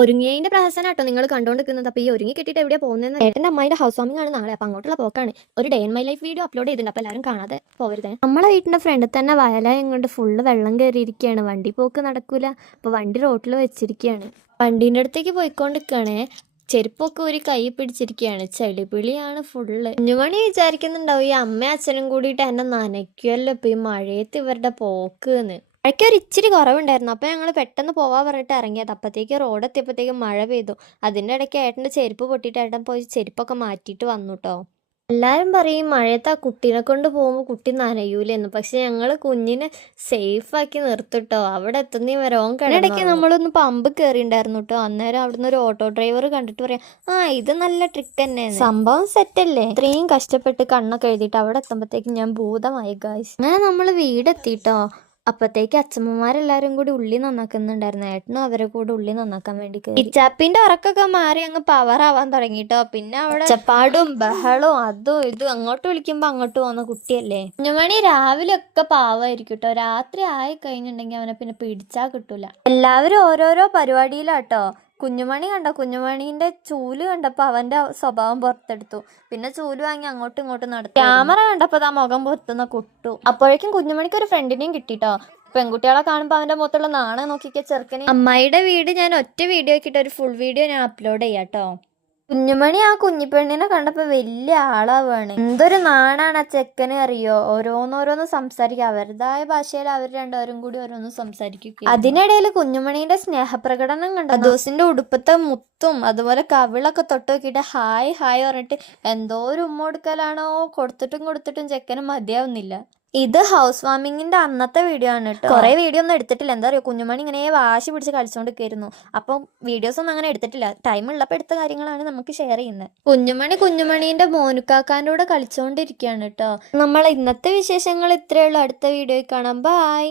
ഒരുങ്ങിയതിന്റെ പ്രഹസനം കേട്ടോ നിങ്ങൾ കണ്ടുകൊണ്ടിരിക്കുന്നത്. അപ്പോൾ ഈ ഒരുങ്ങി കിട്ടിയിട്ട് എവിടെയാണ് പോകുന്നത്? ഏട്ടൻ്റെ അമ്മയുടെ ഹൗസ് വാമിംഗ് ആണ് നാളെ. അപ്പോൾ അങ്ങോട്ടുള്ള പോക്കാണ്. ഒരു day in my life video upload ചെയ്തിട്ടുണ്ട്. അപ്പോൾ എല്ലാവരും കാണാതെ പോകരുതേ. നമ്മളെ വീട്ടിൻ്റെ ഫ്രണ്ടിൽ തന്നെ വയലായം കൊണ്ട് ഫുള്ള് വെള്ളം കയറിയിരിക്കുകയാണ്. വണ്ടി പോക്ക് നടക്കൂല. അപ്പോൾ വണ്ടി റോട്ടിൽ വെച്ചിരിക്കുകയാണ്. വണ്ടീൻ്റെ അടുത്തേക്ക് പോയിക്കൊണ്ടിരിക്കുകയാണേ. ചെരുപ്പൊക്കെ ഒരു കൈ പിടിച്ചിരിക്കുകയാണ്. ചെളിപിളിയാണ് ഫുള്ള്. കുഞ്ഞുമണി വിചാരിക്കുന്നുണ്ടാവും ഈ അമ്മയും അച്ഛനും കൂടിയിട്ട് എന്നെ നനയ്ക്കുമല്ലോ ഇപ്പോൾ ഈ മഴയത്ത് ഇവരുടെ പോക്ക് എന്ന്. മഴയ്ക്ക് ഒരു ഇച്ചിരി കുറവുണ്ടായിരുന്നു. അപ്പോൾ ഞങ്ങൾ പെട്ടെന്ന് പോവാൻ പറഞ്ഞിട്ട് ഇറങ്ങിയത്. അപ്പോഴത്തേക്ക് റോഡ് എത്തിയപ്പോഴത്തേക്കും മഴ പെയ്തു. അതിൻ്റെ ഇടയ്ക്ക് ഏട്ടൻ്റെ ചെരുപ്പ് പൊട്ടിയിട്ട് ഏട്ടൻ പോയി ചെരുപ്പൊക്കെ മാറ്റിയിട്ട് വന്നു കേട്ടോ. എല്ലാവരും പറയും മഴയത്ത് ആ കുട്ടീനെ കൊണ്ട് പോകുമ്പോൾ കുട്ടി നനയൂലെന്ന്. പക്ഷെ ഞങ്ങൾ കുഞ്ഞിനെ സേഫാക്കി നിർത്തിട്ടോ. അവിടെ എത്തുന്നീ വരെ ഓൻ ഇടയ്ക്ക് നമ്മളൊന്ന് പമ്പ് കയറിയിട്ടുണ്ടായിരുന്നു കേട്ടോ. അന്നേരം അവിടുന്ന് ഒരു ഓട്ടോ ഡ്രൈവർ കണ്ടിട്ട് പറയാം, ഇത് നല്ല ട്രിക്ക് തന്നെ, സംഭവം സെറ്റല്ലേ. ഇത്രയും കഷ്ടപ്പെട്ട് കണ്ണൊക്കെ എഴുതിയിട്ട് അവിടെ എത്തുമ്പോഴത്തേക്കും ഞാൻ ഭൂതമായി ഗായ്സ്. അങ്ങനെ നമ്മൾ വീടെത്തിട്ടോ. അപ്പത്തേക്ക് അച്ഛമ്മമാരെല്ലാരും കൂടി ഉള്ളി നന്നാക്കുന്നുണ്ടായിരുന്നു. ഏട്ടനും അവരെ കൂടെ ഉള്ളി നന്നാക്കാൻ വേണ്ടി ഇച്ചാപ്പിന്റെ ഉറക്കൊക്കെ മാറി അങ്ങ് പവറാവാൻ തുടങ്ങിട്ടോ. പിന്നെ അവിടെ ചപ്പാടും ബഹളവും അതും ഇതും. അങ്ങോട്ട് വിളിക്കുമ്പോ അങ്ങോട്ട് പോകുന്ന കുട്ടിയല്ലേ. കുഞ്ഞുമണി രാവിലെ ഒക്കെ പാവമായിരിക്കും കേട്ടോ. രാത്രി ആയി കഴിഞ്ഞിട്ടുണ്ടെങ്കിൽ അവനെ പിന്നെ പിടിച്ചാൽ കിട്ടൂല. എല്ലാവരും ഓരോരോ പരിപാടിയിലാട്ടോ. കുഞ്ഞുമണി കണ്ടോ, കുഞ്ഞുമണീൻ്റെ ചൂല് കണ്ടപ്പോൾ അവൻ്റെ സ്വഭാവം പുറത്തെടുത്തു. പിന്നെ ചൂല് വാങ്ങി അങ്ങോട്ടും ഇങ്ങോട്ടും നടത്തി. ക്യാമറ കണ്ടപ്പോൾ ആ മുഖം പുറത്തുനിന്ന് കുട്ടു. അപ്പോഴേക്കും കുഞ്ഞുമണിക്ക് ഒരു ഫ്രണ്ടിനെയും കിട്ടിട്ടോ. പെൺകുട്ടികളെ കാണുമ്പോൾ അവൻ്റെ മുഖത്തുള്ള നാണം നോക്കിക്കുക ചെറുക്കന്. അമ്മായിയുടെ വീട് ഞാൻ ഒറ്റ വീഡിയോ ആക്കിയിട്ട് ഒരു ഫുൾ വീഡിയോ ഞാൻ അപ്ലോഡ് ചെയ്യാം കേട്ടോ. കുഞ്ഞുമണി ആ കുഞ്ഞിപ്പെണ്ണിനെ കണ്ടപ്പോൾ വലിയ ആളാവാണ്. എന്തൊരു നാണാണ് ആ ചെക്കന് അറിയോ. ഓരോന്നോരോന്ന് സംസാരിക്കുക. അവരുടേതായ ഭാഷയിൽ അവർ രണ്ടുപേരും കൂടി ഓരോന്ന് സംസാരിക്കുക. അതിനിടയിൽ കുഞ്ഞുമണീന്റെ സ്നേഹപ്രകടനം കണ്ടു. ദോസിന്റെ ഉടുപ്പത്തെ മുത്തും അതുപോലെ കവിളൊക്കെ തൊട്ട് നോക്കിയിട്ട് ഹായ് ഹായ് പറഞ്ഞിട്ട് എന്തോ ഒരു ഉമ്മ കൊടുക്കലാണോ. കൊടുത്തിട്ടും ചെക്കന് മതിയാവുന്നില്ല. ഇത് ഹൗസ് വാമിങ്ങിന്റെ അന്നത്തെ വീഡിയോ ആണ് കേട്ടോ. കുറെ വീഡിയോ ഒന്നും എടുത്തിട്ടില്ല. എന്താ പറയുക, കുഞ്ഞുമണി ഇങ്ങനെ വാശി പിടിച്ച് കളിച്ചുകൊണ്ടിരിക്കുന്നു. അപ്പം വീഡിയോസ് ഒന്നും അങ്ങനെ എടുത്തിട്ടില്ല. ടൈം ഉള്ളപ്പോൾ എടുത്ത കാര്യങ്ങളാണ് നമുക്ക് ഷെയർ ചെയ്യുന്നത്. കുഞ്ഞുമണീന്റെ മോനുക്കാക്കാൻ്റെ കൂടെ കളിച്ചുകൊണ്ടിരിക്കുകയാണ് കേട്ടോ. നമ്മൾ ഇന്നത്തെ വിശേഷങ്ങൾ ഇത്രയേ ഉള്ളൂ. അടുത്ത വീഡിയോയിൽ കാണാം. ബൈ.